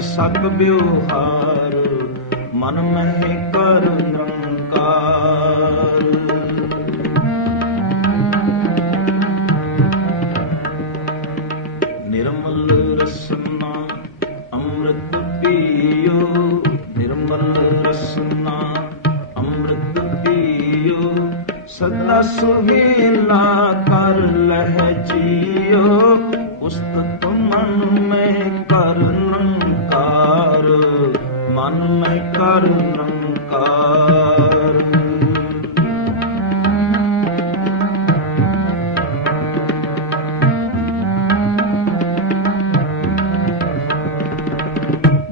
ਸਭ ਵਿਵਹਾਰ। ਮਨ ਮਹਿ ਕਰ ਨੰਕਾਰ ਨਿਰਮਲ ਰਸਨਾ ਅੰਮ੍ਰਿਤ ਪੀਓ। ਨਿਰਮਲ ਰਸਨਾ ਅੰਮ੍ਰਿਤ ਪੀਓ। ਸਦਾ ਸੁਹੇਲਾ ਕਰ ਲਹਿ ਜੀਓ। ਉਸਤਤ ਮਨ ਮੈਂ ਕਰ ਨੰਕਾਰ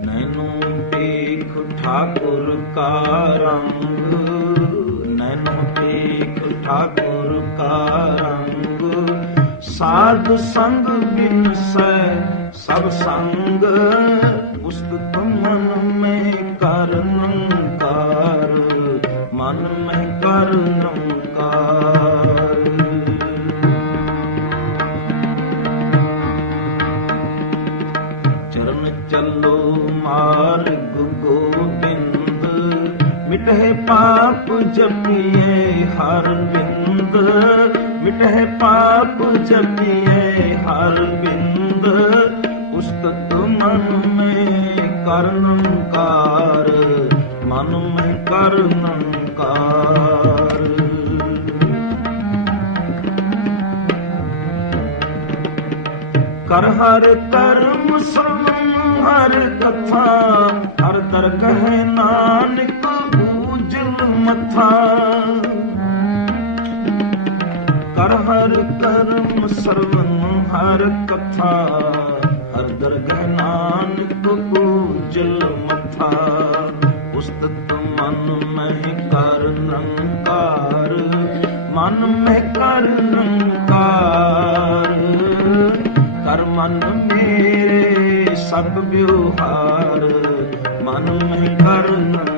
ਨੈਨੋ ਦੇਖ ਠਾਕੁਰ ਕਾ ਰੰਗ ਨੈਨੋ ਦੇਖ ਠਾਕੁਰ ਕਾ ਰੰਗ ਸਾਧ ਸੰਗ ਬਿਨ ਸੈ ਸਭ ਸੰਗ। ਮਨ ਮੈਂ ਕਰ ਨੰਕਾਰ ਚਰਨ ਚੱਲੋ ਮਾਰਗ ਗੋਬਿੰਦ, ਮਿਟਹਿ ਪਾਪ ਜਪੀਏ ਹਰ ਬਿੰਦ। ਮਿਟਹਿ ਪਾਪ ਜਪੀਏ ਹਰ ਬਿੰਦ, ਉਸਤਤ ਮਨ ਮੈਂ ਕਰਨਕਾਰ ਮਨ ਮੈਂ ਕਰ ਹਰ ਕਰਮ ਸਮ, ਹਰ ਕਥਾ, ਹਰ ਦਰ ਕਹੈ ਨਾਨਕ ਬੂਝਲ ਮਥਾ। ਕਰ ਹਰ ਕਰਮ ਸਰਵਨ, ਹਰ ਕਥਾ, ਹਰ ਦਰ ਕਹੈ ਨਾਨਕ ਬੂਝਲ ਮਥਾ। ਉਸਤਤ ਮਨ ਮਹਿ ਕਰ ਨੰਕਾਰ, ਮਨ ਮਹਿ ਕਰ ਨੰਕਾਰ। ਕਰ ਮਨ ਮੇਰੇ ਸਭ ਵਿਵਹਾਰ, ਮਨ ਮਹਿ ਕਰ ਨੰਕਾਰ।